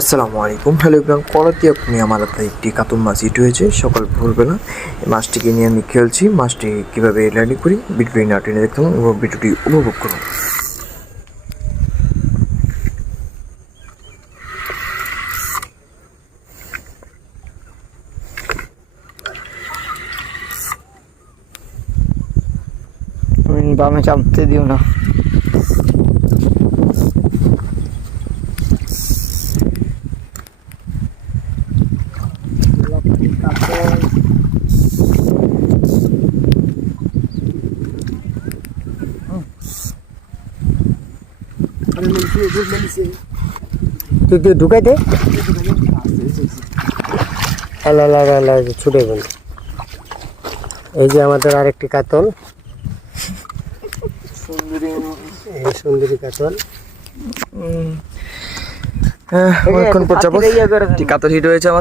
আসসালামু আলাইকুম, hello everyone. Kalatia নিয়ে আমার হাতে একটি কাতল মাছ হিট হয়েছে সকাল ভোরবেলা। এই মাছটিকে নিয়ে আমি খেলছি। মাছটি কীভাবে রেডি করি ভিডিওটি না টেনে দেখতে হবে এবং ভিডিওটি উপভোগ করুন। বামে চাপতে দিও না। তুই ঢুকাই দে, ছুটে গেল। এই যে আমাদের আরেকটি কাতল, সুন্দরী কাতল। অনেকক্ষণ পর যাবো কাতল হিট হয়েছে আমার।